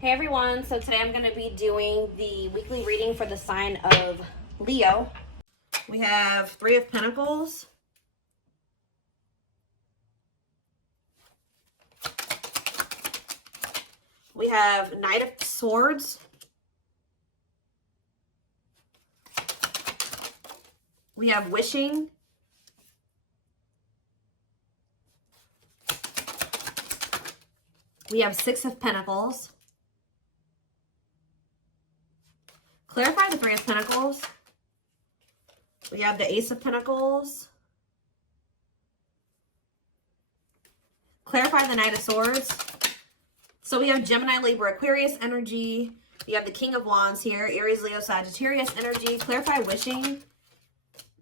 Hey everyone, so today I'm going to be doing the weekly reading for the sign of Leo. We have Three of Pentacles. We have Knight of Swords. We have Wishing. We have Six of Pentacles. Clarify the Three of Pentacles. We have the Ace of Pentacles. Clarify the Knight of Swords. So we have Gemini, Libra, Aquarius energy. You have the King of Wands here. Aries, Leo, Sagittarius energy. Clarify Wishing.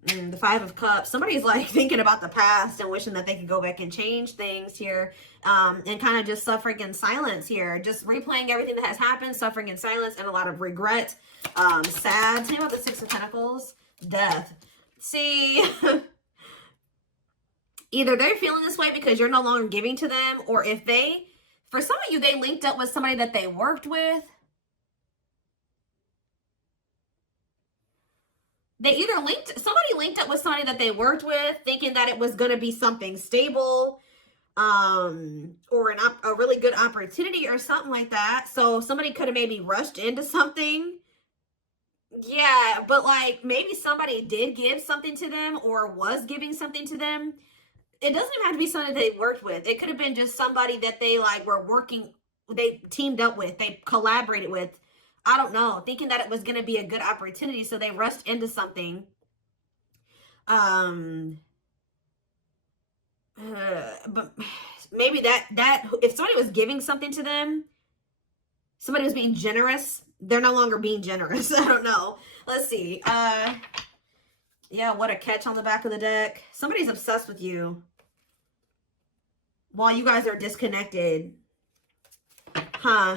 The Five of Cups. Somebody's like thinking about the past and wishing that they could go back and change things here. And kind of just suffering in silence here. Just replaying everything that has happened. Suffering in silence and a lot of regret. Sad. Tell me about the Six of Pentacles. Death. See... Either they're feeling this way because you're no longer giving to them, or if they, for some of you, they linked up with somebody that they worked with. Somebody linked up with somebody that they worked with, thinking that it was going to be something stable, or a really good opportunity or something like that. So somebody could have maybe rushed into something. Yeah, but like maybe somebody did give something to them or was giving something to them. It doesn't even have to be somebody they worked with. It could have been just somebody that they like were working, they teamed up with, they collaborated with. I don't know, thinking that it was going to be a good opportunity, so they rushed into something. But maybe that if somebody was giving something to them, somebody was being generous, they're no longer being generous. I don't know. Let's see. Yeah, what a catch on the back of the deck. Somebody's obsessed with you while you guys are disconnected. Huh.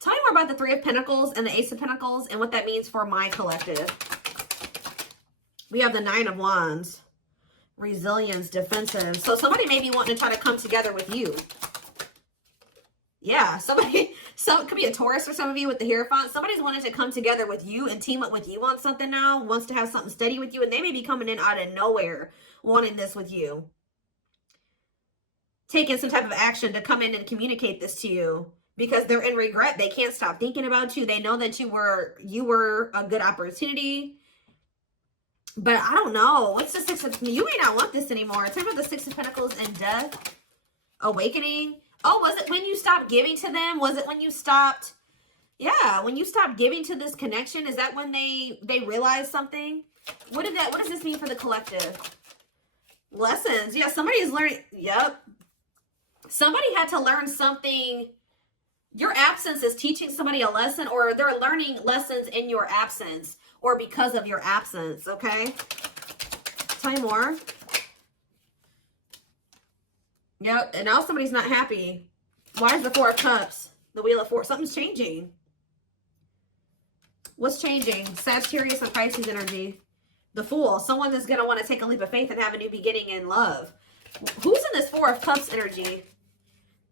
Tell me more about the Three of Pentacles and the Ace of Pentacles and what that means for my collective. We have the Nine of Wands. Resilience, defensive. So somebody may be wanting to try to come together with you. Yeah, it could be a Taurus for some of you with the Hierophant. Somebody's wanting to come together with you and team up with you on something now, wants to have something steady with you, and they may be coming in out of nowhere wanting this with you. Taking some type of action to come in and communicate this to you because they're in regret. They can't stop thinking about you. They know that you were a good opportunity. But I don't know. What's the Six of... You may not want this anymore. Tell me about the Six of Pentacles and Death. Awakening. Oh, was it when you stopped giving to them? Was it when you stopped? Yeah, when you stopped giving to this connection, is that when they realized something? What does this mean for the collective? Lessons. Yeah, somebody is learning. Yep. Somebody had to learn something. Your absence is teaching somebody a lesson, or they're learning lessons in your absence or because of your absence, okay? Tell me more. Yep, and now somebody's not happy. Why is the Four of Cups? The Wheel of Fortune. Something's changing. What's changing? Sagittarius and Pisces energy. The Fool. Someone that's going to want to take a leap of faith and have a new beginning in love. Who's in this Four of Cups energy?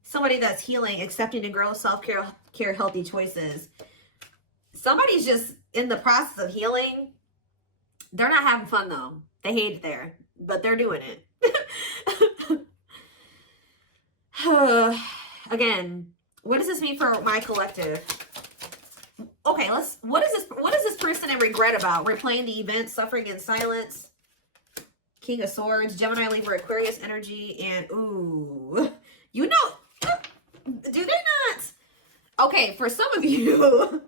Somebody that's healing, accepting to grow, self-care, healthy choices. Somebody's just in the process of healing. They're not having fun, though. They hate it there, but they're doing it. Again, what does this mean for my collective? Okay, what is this person in regret about? Replaying the event, suffering in silence. King of Swords, Gemini, Libra, Aquarius energy, and ooh, you know, do they not? Okay, for some of you,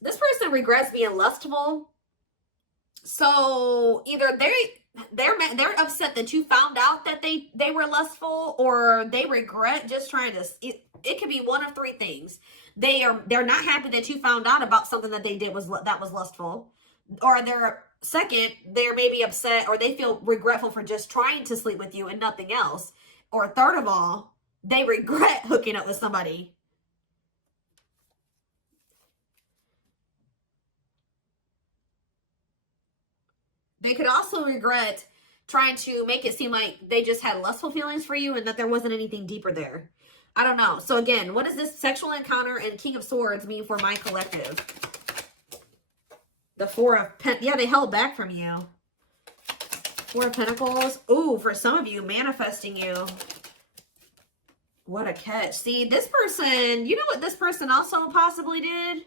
this person regrets being lustful. So either they're upset that you found out that they were lustful, or they regret just trying to. It could be one of three things. They're not happy that you found out about something that they did that was lustful, or they're maybe upset, or they feel regretful for just trying to sleep with you and nothing else, or third of all, they regret hooking up with somebody. They could also regret trying to make it seem like they just had lustful feelings for you and that there wasn't anything deeper there. I don't know. So again, what does this sexual encounter and King of Swords mean for my collective? The Four of Pentacles. Yeah, they held back from you. Four of Pentacles. Ooh, for some of you, manifesting you. What a catch. See, this person, you know what this person also possibly did?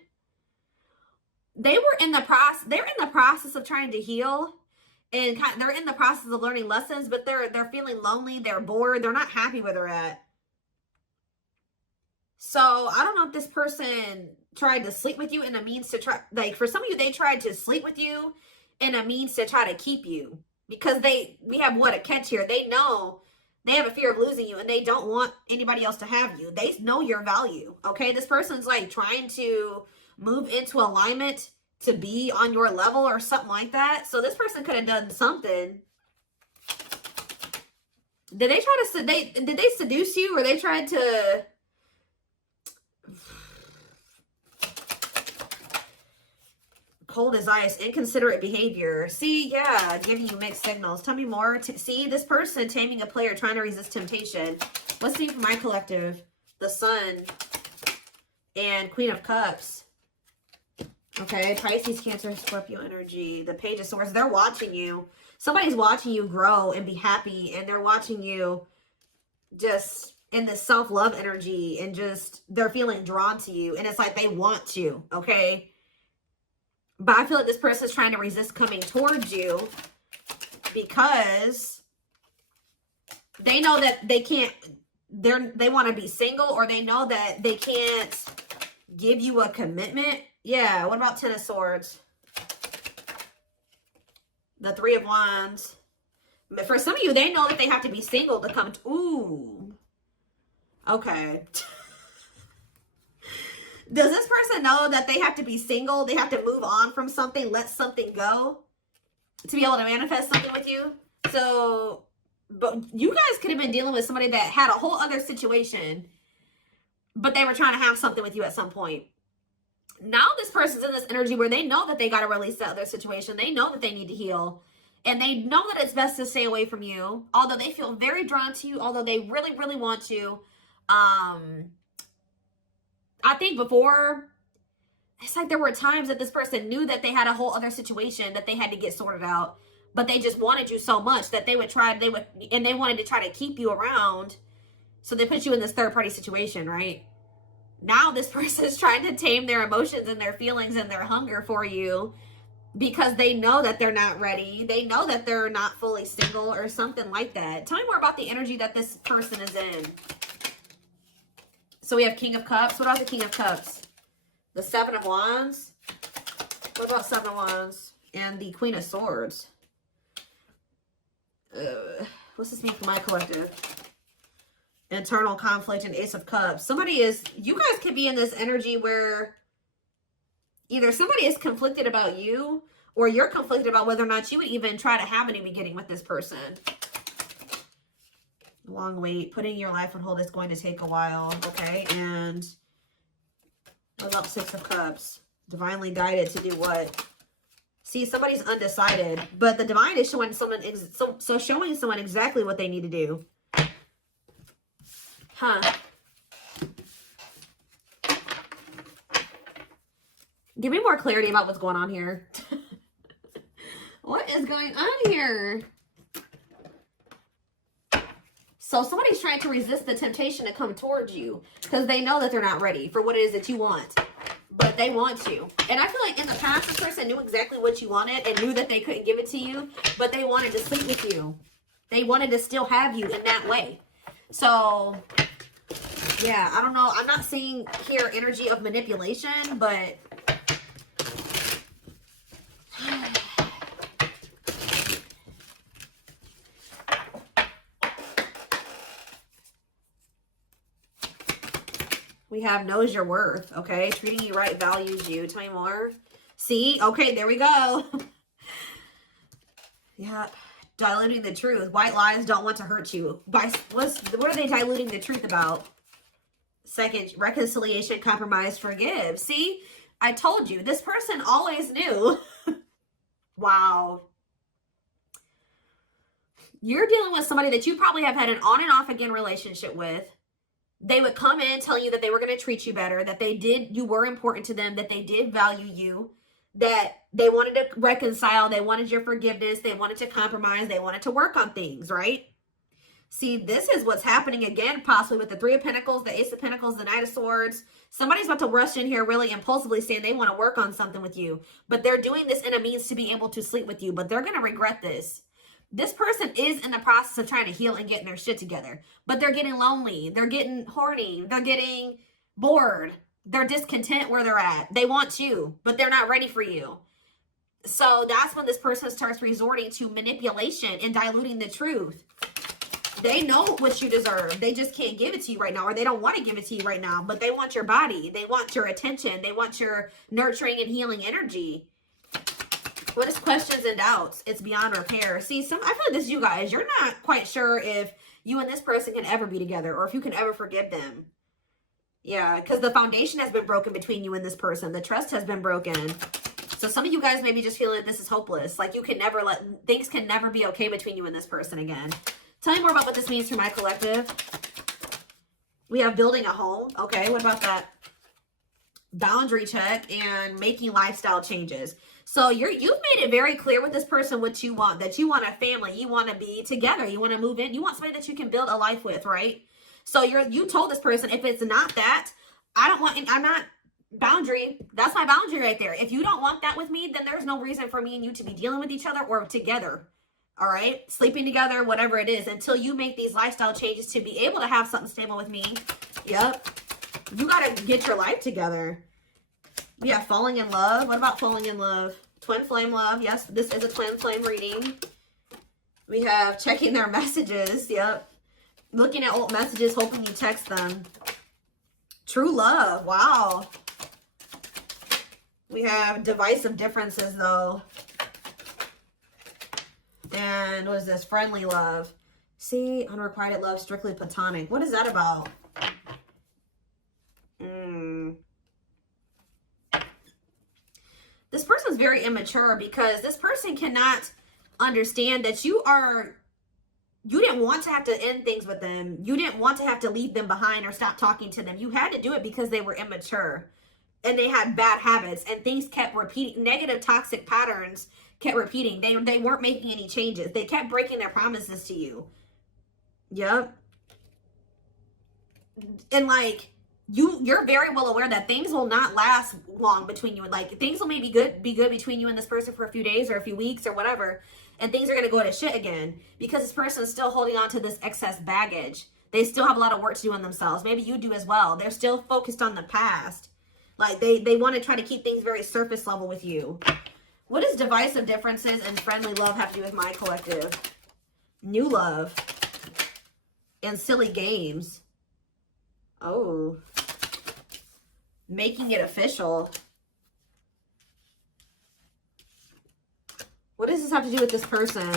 They're in the process of trying to heal. And they're in the process of learning lessons, but they're feeling lonely, they're bored, they're not happy where they're at. So I don't know if this person tried to sleep with you in a means to try, like for some of you, they tried to sleep with you in a means to try to keep you. Because we have what a catch here. They know they have a fear of losing you and they don't want anybody else to have you. They know your value, okay? This person's like trying to move into alignment to be on your level or something like that. So this person could have done something. Did they try to, did they seduce you, or they tried to, cold as ice, inconsiderate behavior. See, yeah, giving you mixed signals. Tell me more. See, this person taming a player, trying to resist temptation. Let's see for my collective. The Sun and Queen of Cups. Okay, Pisces, Cancer, Scorpio energy. The Page of Swords. They're watching you. Somebody's watching you grow and be happy, and they're watching you just in this self-love energy, and just they're feeling drawn to you, and it's like they want you, okay? But I feel like this person is trying to resist coming towards you because they know that they can't, they want to be single, or they know that they can't give you a commitment. Yeah, what about Ten of Swords? The Three of Wands. But for some of you, they know that they have to be single to come to, ooh. Okay. Does this person know that they have to be single? They have to move on from something, let something go to be able to manifest something with you? So, but you guys could have been dealing with somebody that had a whole other situation, but they were trying to have something with you at some point. Now this person's in this energy where they know that they got to release that other situation. They know that they need to heal. And they know that it's best to stay away from you. Although they feel very drawn to you. Although they really, really want to. I think before, it's like there were times that this person knew that they had a whole other situation that they had to get sorted out. But they just wanted you so much that they wanted to try to keep you around. So they put you in this third party situation, right? Now this person is trying to tame their emotions and their feelings and their hunger for you because they know that they're not ready. They know that they're not fully single or something like that. Tell me more about the energy that this person is in. So we have King of Cups. What about the King of Cups? The Seven of Wands. What about Seven of Wands? And the Queen of Swords. What's this mean for my collective? Internal conflict and Ace of Cups. You guys could be in this energy where either somebody is conflicted about you, or you're conflicted about whether or not you would even try to have any beginning with this person. Long wait. Putting your life on hold is going to take a while. Okay. And what about Six of Cups? Divinely guided to do what? See, somebody's undecided, but the divine is showing someone, showing someone exactly what they need to do. Huh. Give me more clarity about what's going on here. What is going on here? So somebody's trying to resist the temptation to come towards you because they know that they're not ready for what it is that you want. But they want you. And I feel like in the past, this person knew exactly what you wanted and knew that they couldn't give it to you, but they wanted to sleep with you. They wanted to still have you in that way. So, yeah, I don't know. I'm not seeing here energy of manipulation, but we have knows your worth, okay? Treating you right, values you. Tell me more. See? Okay, there we go. Yeah. Diluting the truth. White lies don't want to hurt you. What are they diluting the truth about? Second, reconciliation, compromise, forgive. See? I told you. This person always knew. Wow. You're dealing with somebody that you probably have had an on and off again relationship with. They would come in telling you that they were going to treat you better, that you were important to them, that they did value you, that they wanted to reconcile, they wanted your forgiveness, they wanted to compromise, they wanted to work on things, right? See, this is what's happening again, possibly with the Three of Pentacles, the Ace of Pentacles, the Knight of Swords. Somebody's about to rush in here really impulsively saying they want to work on something with you, but they're doing this in a means to be able to sleep with you, but they're going to regret this. This person is in the process of trying to heal and getting their shit together, but they're getting lonely. They're getting horny. They're getting bored. They're discontent where they're at. They want you, but they're not ready for you. So that's when this person starts resorting to manipulation and diluting the truth. They know what you deserve. They just can't give it to you right now, or they don't want to give it to you right now, but they want your body. They want your attention. They want your nurturing and healing energy. What is questions and doubts? It's beyond repair. See, I feel like this is you guys. You're not quite sure if you and this person can ever be together or if you can ever forgive them. Yeah, because the foundation has been broken between you and this person. The trust has been broken. So some of you guys maybe just feeling like this is hopeless. Like you can never things can never be okay between you and this person again. Tell me more about what this means for my collective. We have building a home. Okay, what about that? Boundary check and making lifestyle changes. So you've made it very clear with this person what you want, that you want a family, you want to be together, you want to move in, you want somebody that you can build a life with, right? So you told this person, if it's not that, I'm not boundary. That's my boundary right there. If you don't want that with me, then there's no reason for me and you to be dealing with each other or together. All right, sleeping together, whatever it is, until you make these lifestyle changes to be able to have something stable with me. Yep, you got to get your life together. Yeah, falling in love. What about falling in love? Twin flame love. Yes, this is a twin flame reading. We have checking their messages. Yep. Looking at old messages, hoping you text them. True love. Wow. We have divisive differences, though. And what is this? Friendly love. See, unrequited love, strictly platonic. What is that about? This person's very immature because this person cannot understand that you didn't want to have to end things with them. You didn't want to have to leave them behind or stop talking to them. You had to do it because they were immature and they had bad habits and things kept repeating. Negative, toxic patterns kept repeating. They weren't making any changes. They kept breaking their promises to you. Yep. And like, you're very well aware that things will not last long between you. Like things will maybe be good between you and this person for a few days or a few weeks or whatever. And things are going to go to shit again because this person is still holding on to this excess baggage. They still have a lot of work to do on themselves. Maybe you do as well. They're still focused on the past. Like they want to try to keep things very surface level with you. What does divisive differences and friendly love have to do with my collective? New love and silly games. Oh, making it official. What does this have to do with this person?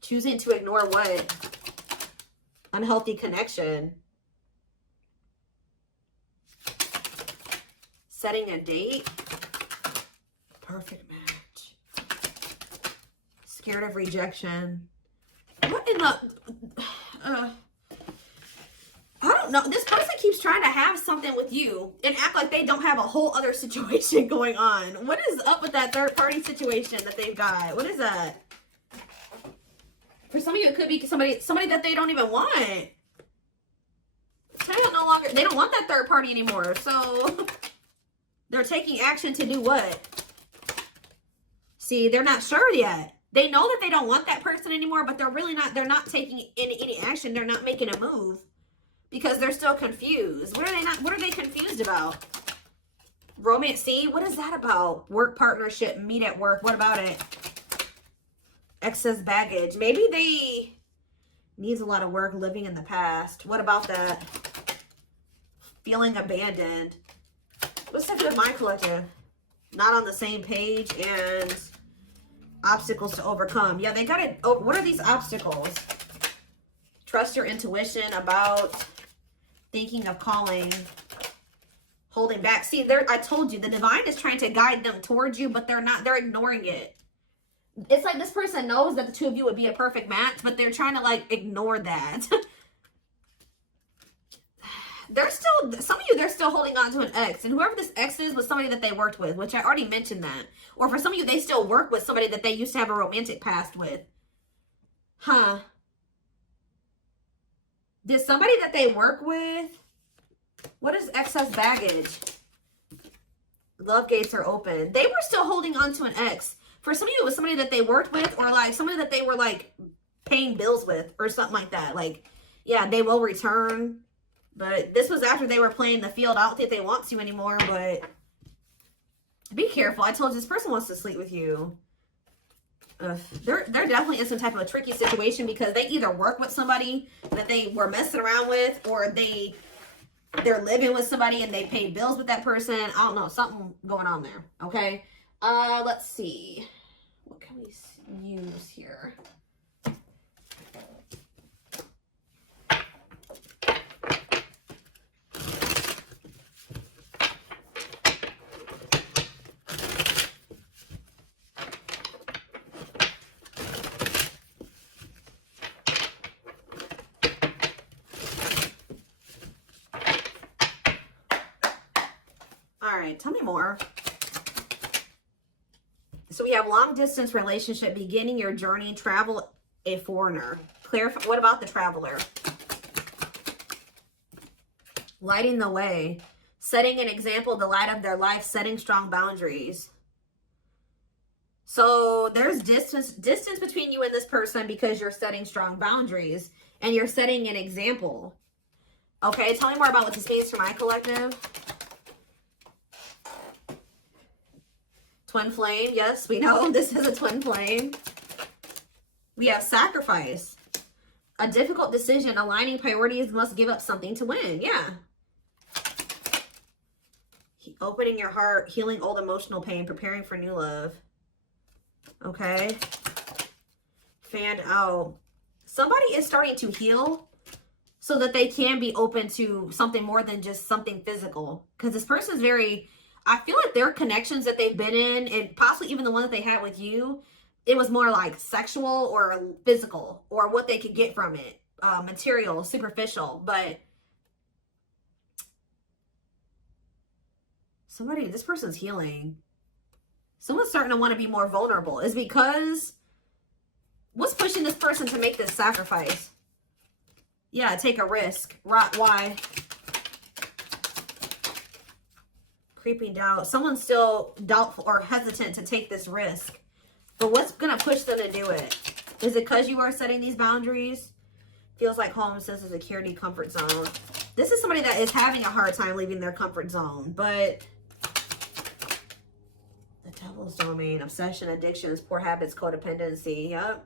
Choosing to ignore what? Unhealthy connection. Setting a date. Perfect match. Scared of rejection. What in the... I don't know. This person keeps trying to have something with you and act like they don't have a whole other situation going on. What is up with that third party situation that they've got? What is that? For some of you, it could be somebody that they don't even want. They don't want that third party anymore. So they're taking action to do what? See, they're not sure yet. They know that they don't want that person anymore, but they're not taking any action. They're not making a move. Because they're still confused. What are they confused about? Romance, see? What is that about? Work partnership, meet at work. What about it? Excess baggage. Maybe they needs a lot of work living in the past. What about that? Feeling abandoned. What's that with my collective? Not on the same page and obstacles to overcome. Yeah, they got it. Oh, what are these obstacles? Trust your intuition about... Thinking of calling, holding back. See, I told you, the divine is trying to guide them towards you, but they're not. They're ignoring it. It's like this person knows that the two of you would be a perfect match, but they're trying to like ignore that. They're still, some of you, they're still holding on to an ex. And whoever this ex is was somebody that they worked with, which I already mentioned that. Or for some of you, they still work with somebody that they used to have a romantic past with. Huh. Did somebody that they work with, what is excess baggage? Love gates are open. They were still holding on to an ex. For some of you, it was somebody that they worked with, or like somebody that they were like paying bills with or something like that. Like, yeah, they will return. But this was after they were playing the field. I don't think they want to anymore, but be careful. I told you, this person wants to sleep with you. They're definitely in some type of a tricky situation because they either work with somebody that they were messing around with, or they're living with somebody and they pay bills with that person. I don't know, something going on there. Okay. Let's see. What can we use here? All right, tell me more. So we have long distance relationship, beginning your journey, travel, a foreigner. Clarify, what about the traveler? Lighting the way, setting an example, the light of their life, setting strong boundaries. So there's distance between you and this person because you're setting strong boundaries and you're setting an example. Okay, tell me more about what this means for my collective. Twin flame, yes, we know this is a twin flame. We have sacrifice. A difficult decision, aligning priorities, must give up something to win. Yeah. Opening your heart, healing old emotional pain, preparing for new love. Okay. Fan out. Somebody is starting to heal so that they can be open to something more than just something physical. Because this person's very... I feel like their connections that they've been in, and possibly even the one that they had with you, it was more like sexual or physical, or what they could get from it. Material, superficial. But this person's healing. Someone's starting to want to be more vulnerable. Is because, what's pushing this person to make this sacrifice? Yeah, take a risk. Why? Creeping doubt. Someone's still doubtful or hesitant to take this risk. But what's going to push them to do it? Is it because you are setting these boundaries? Feels like home, sense of security, comfort zone. This is somebody that is having a hard time leaving their comfort zone. But the devil's domain, obsession, addictions, poor habits, codependency. Yep.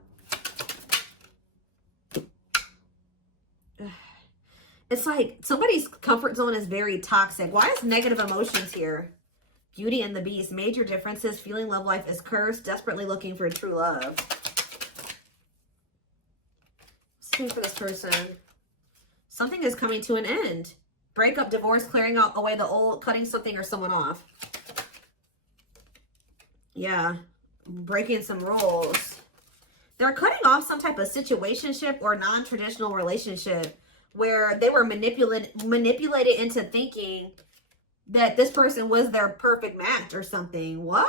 It's like somebody's comfort zone is very toxic. Why is negative emotions here? Beauty and the Beast. Major differences. Feeling love life is cursed. Desperately looking for true love. What's for this person? Something is coming to an end. Breakup, divorce, clearing out away the old, cutting something or someone off. Yeah. Breaking some rules. They're cutting off some type of situationship or non-traditional relationship where they were manipulated into thinking that this person was their perfect match or something. What?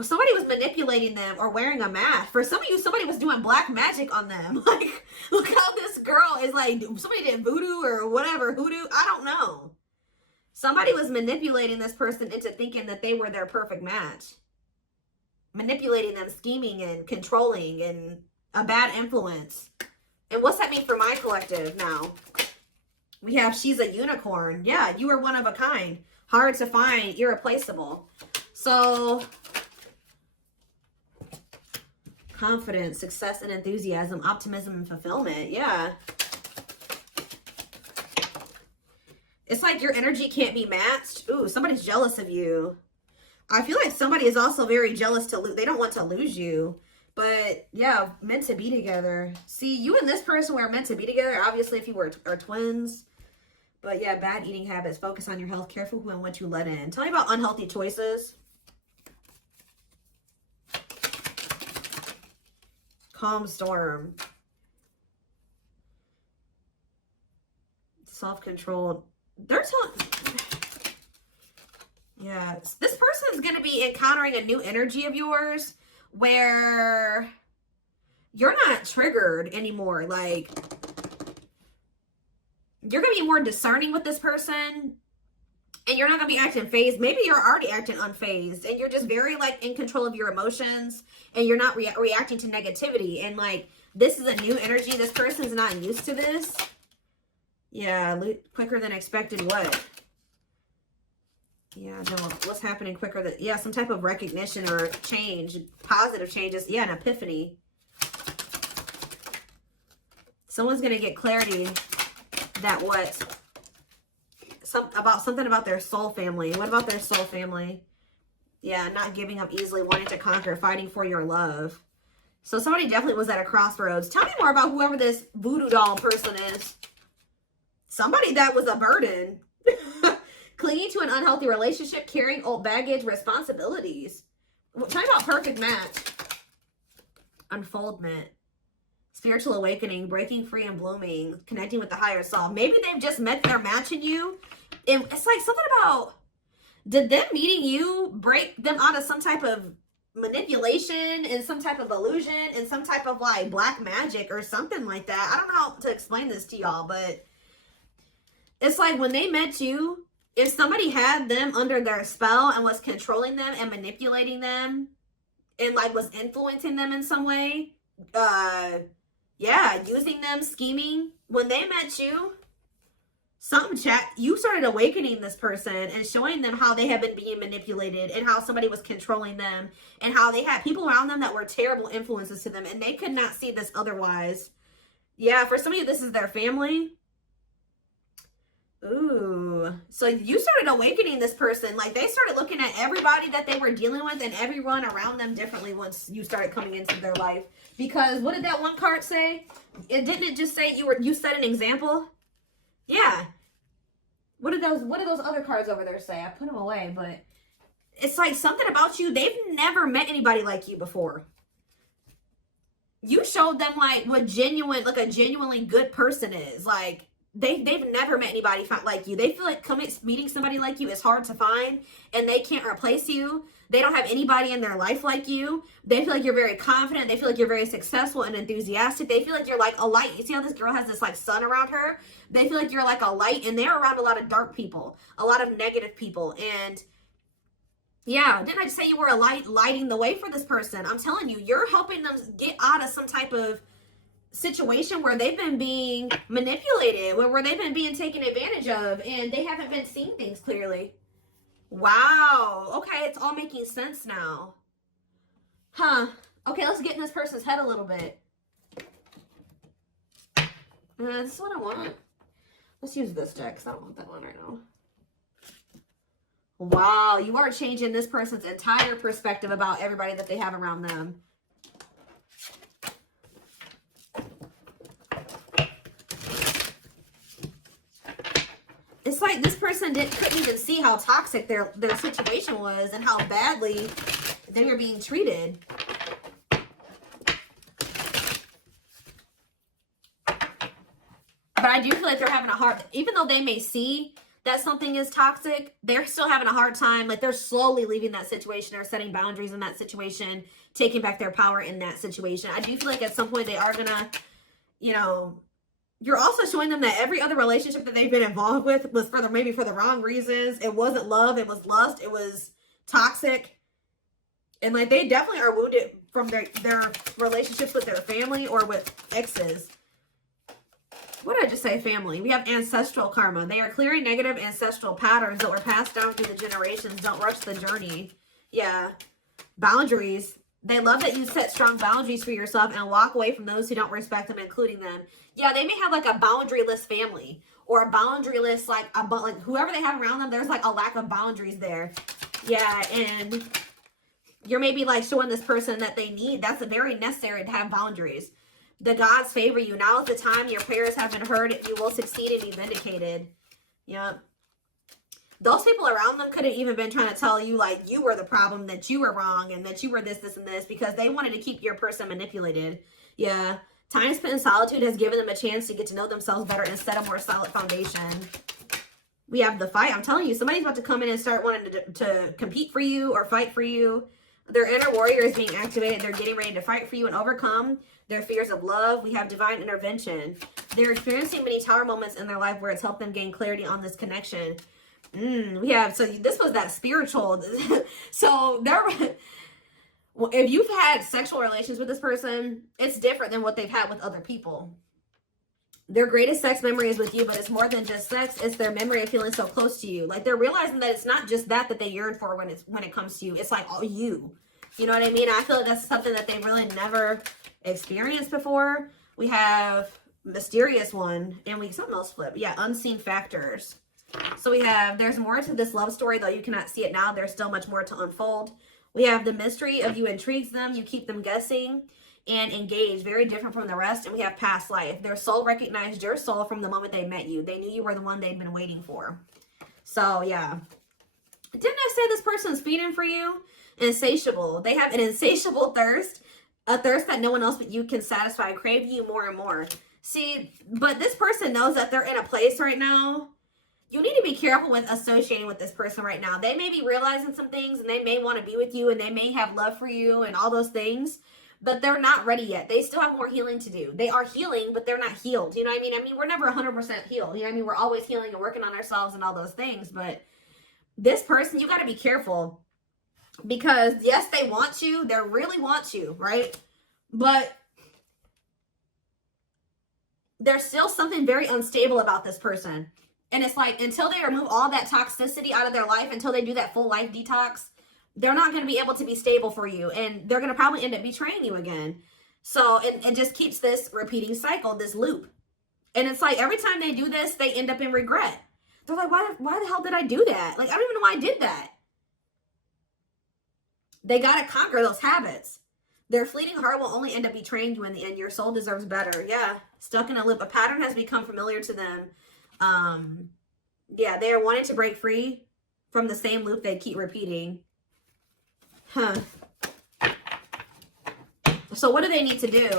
Somebody was manipulating them or wearing a mask. For some of you, somebody was doing black magic on them. Like, look how this girl is like, somebody did voodoo or whatever, hoodoo. I don't know. Somebody was manipulating this person into thinking that they were their perfect match. Manipulating them, scheming and controlling and a bad influence. And what's that mean for my collective now? We have she's a unicorn. Yeah, you are one of a kind. Hard to find, irreplaceable. So, confidence, success and enthusiasm, optimism and fulfillment. Yeah. It's like your energy can't be matched. Ooh, somebody's jealous of you. I feel like somebody is also very jealous to lose. They don't want to lose you. But yeah, meant to be together. See, you and this person were meant to be together. Obviously, if you are twins. But yeah, bad eating habits. Focus on your health. Careful who and what you let in. Tell me about unhealthy choices. Calm storm. Self-controlled. They're telling... Yeah, this person is going to be encountering a new energy of yours where you're not triggered anymore. Like, you're going to be more discerning with this person, and you're not going to be acting phased. Maybe you're already acting unfazed, and you're just very, like, in control of your emotions, and you're not reacting to negativity. And, like, this is a new energy. This person's not used to this. Yeah, quicker than expected. What? Yeah, no, what's happening quicker than... Yeah, some type of recognition or change. Positive changes. Yeah, an epiphany. Someone's going to get clarity that what... something about their soul family. What about their soul family? Yeah, not giving up easily, wanting to conquer, fighting for your love. So somebody definitely was at a crossroads. Tell me more about whoever this voodoo doll person is. Somebody that was a burden. Clinging to an unhealthy relationship, carrying old baggage, responsibilities. Tell me about perfect match. Unfoldment. Spiritual awakening, breaking free and blooming, connecting with the higher self. Maybe they've just met their match in you. And it's like something about, did them meeting you break them out of some type of manipulation and some type of illusion and some type of like black magic or something like that? I don't know how to explain this to y'all, but it's like when they met you, if somebody had them under their spell and was controlling them and manipulating them and like was influencing them in some way, yeah, using them, scheming, when they met you, you started awakening this person and showing them how they had been being manipulated and how somebody was controlling them and how they had people around them that were terrible influences to them and they could not see this otherwise. Yeah, for some of you, this is their family. Ooh, so you started awakening this person. Like they started looking at everybody that they were dealing with and everyone around them differently once you started coming into their life. Because what did that one card say? Didn't it just say you set an example? Yeah. What did those other cards over there say? I put them away, but it's like something about you. They've never met anybody like you before. You showed them like what a genuinely good person is. Like they've never met anybody like you. They feel like meeting somebody like you is hard to find and they can't replace you. They don't have anybody in their life like you. They feel like you're very confident. They feel like you're very successful and enthusiastic. They feel like you're like a light. You see how this girl has this like sun around her? They feel like you're like a light and they're around a lot of dark people, a lot of negative people. And yeah, didn't I just say you were a light lighting the way for this person? I'm telling you, you're helping them get out of some type of situation where they've been being manipulated, where they've been being taken advantage of and they haven't been seeing things clearly. Wow. Okay, it's all making sense now. Huh. Okay, let's get in this person's head a little bit. This is what I want. Let's use this deck because I don't want that one right now. Wow, you are changing this person's entire perspective about everybody that they have around them. It's like this person couldn't even see how toxic their situation was and how badly they were being treated. But I do feel like they're having a hard, even though they may see that something is toxic, they're still having a hard time. Like they're slowly leaving that situation or setting boundaries in that situation, taking back their power in that situation. I do feel like at some point they are gonna, you know, you're also showing them that every other relationship that they've been involved with was maybe for the wrong reasons. It wasn't love. It was lust. It was toxic. And like they definitely are wounded from their relationships with their family or with exes. What did I just say? Family. We have ancestral karma. They are clearing negative ancestral patterns that were passed down through the generations. Don't rush the journey. Yeah. Boundaries. They love that you set strong boundaries for yourself and walk away from those who don't respect them, including them. Yeah, they may have like a boundaryless family or a boundaryless, like whoever they have around them, there's like a lack of boundaries there. Yeah, and you're maybe like showing this person that they need. That's very necessary to have boundaries. The gods favor you. Now is the time your prayers have been heard. You will succeed and be vindicated. Yep. Those people around them could have even been trying to tell you like you were the problem, that you were wrong, and that you were this, and this, because they wanted to keep your person manipulated. Yeah. Time spent in solitude has given them a chance to get to know themselves better and set a more solid foundation. We have the fight. I'm telling you, somebody's about to come in and start wanting to compete for you or fight for you. Their inner warrior is being activated. They're getting ready to fight for you and overcome their fears of love. We have divine intervention. They're experiencing many tower moments in their life where it's helped them gain clarity on this connection. We have, so this was that spiritual. So if you've had sexual relations with this person, it's different than what they've had with other people. Their greatest sex memory is with you, but it's more than just sex. It's their memory of feeling so close to you. Like, they're realizing that it's not just that they yearn for when it comes to you. It's like all you. You know what I mean? I feel like that's something that they really never experienced before. We have mysterious one, and something else flip. Yeah, unseen factors. So we have, there's more to this love story, though you cannot see it now. There's still much more to unfold. We have the mystery of you intrigues them. You keep them guessing and engaged. Very different from the rest. And we have past life. Their soul recognized your soul from the moment they met you. They knew you were the one they'd been waiting for. So, yeah. Didn't I say this person's feeding for you? Insatiable. They have an insatiable thirst. A thirst that no one else but you can satisfy. Crave you more and more. See, but this person knows that they're in a place right now. You need to be careful with associating with this person right now. They may be realizing some things, and they may want to be with you, and they may have love for you and all those things, but they're not ready yet. They still have more healing to do. They are healing, but they're not healed. You know what I mean? I mean, we're never 100% healed. You know what I mean? We're always healing and working on ourselves and all those things, but this person, you got to be careful, because yes, they want you. They really want you, right? But there's still something very unstable about this person. And it's like, until they remove all that toxicity out of their life, until they do that full life detox, they're not going to be able to be stable for you. And they're going to probably end up betraying you again. So it just keeps this repeating cycle, this loop. And it's like, every time they do this, they end up in regret. They're like, why the hell did I do that? Like, I don't even know why I did that. They got to conquer those habits. Their fleeting heart will only end up betraying you in the end. Your soul deserves better. Yeah. Stuck in a loop. A pattern has become familiar to them. Yeah, they are wanting to break free from the same loop they keep repeating. So what do they need to do?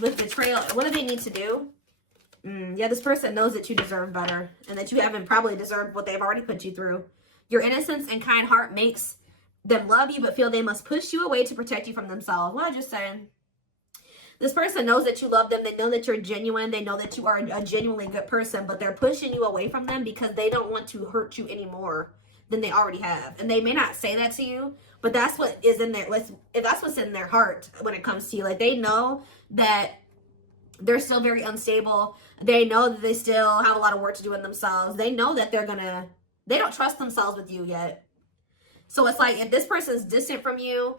With betrayal, what do they need to do? Yeah, this person knows that you deserve better, and that you haven't probably deserved what they've already put you through. Your innocence and kind heart makes them love you, but feel they must push you away to protect you from themselves. What I just saying. This person knows that you love them. They know that you're genuine. They know that you are a genuinely good person, but they're pushing you away from them because they don't want to hurt you any more than they already have. And they may not say that to you, but that's what is in there. That's what's in their heart when it comes to you. Like, they know that they're still very unstable. They know that they still have a lot of work to do in themselves. They know that they don't trust themselves with you yet. So it's like, if this person's distant from you,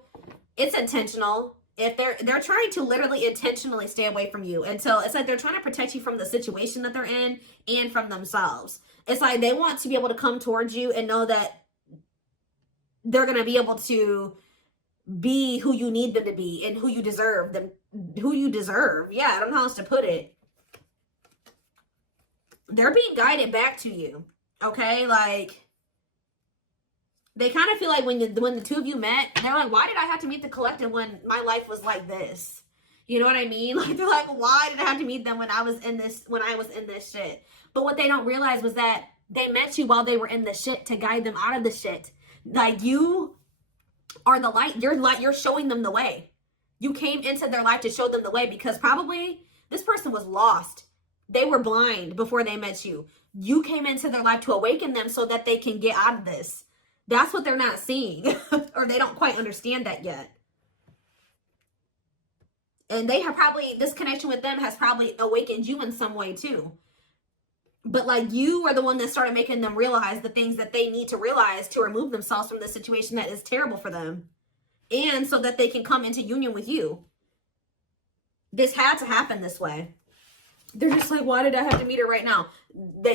it's intentional. If they're trying to literally intentionally stay away from you until it's like they're trying to protect you from the situation that they're in and from themselves. It's like they want to be able to come towards you and know that they're going to be able to be who you need them to be and who you deserve them, who you deserve. Yeah, I don't know how else to put it. They're being guided back to you. Okay, like, they kind of feel like when the two of you met, they're like, why did I have to meet the collective when my life was like this? You know what I mean? Like, they're like, why did I have to meet them when I was in this shit? But what they don't realize was that they met you while they were in the shit to guide them out of the shit. Like, you are the light. You're showing them the way. You came into their life to show them the way, because probably this person was lost. They were blind before they met you. You came into their life to awaken them so that they can get out of this. That's what they're not seeing, or they don't quite understand that yet. And they have probably, this connection with them has probably awakened you in some way too. But like, you are the one that started making them realize the things that they need to realize to remove themselves from the situation that is terrible for them. And so that they can come into union with you. This had to happen this way. They're just like, why did I have to meet her right now?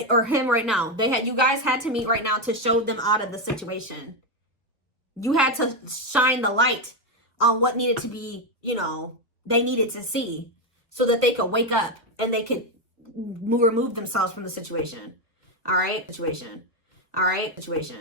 Or him right now. You guys had to meet right now to show them out of the situation. You had to shine the light on what needed to be, they needed to see, so that they could wake up and they could remove themselves from the situation. All right? Situation.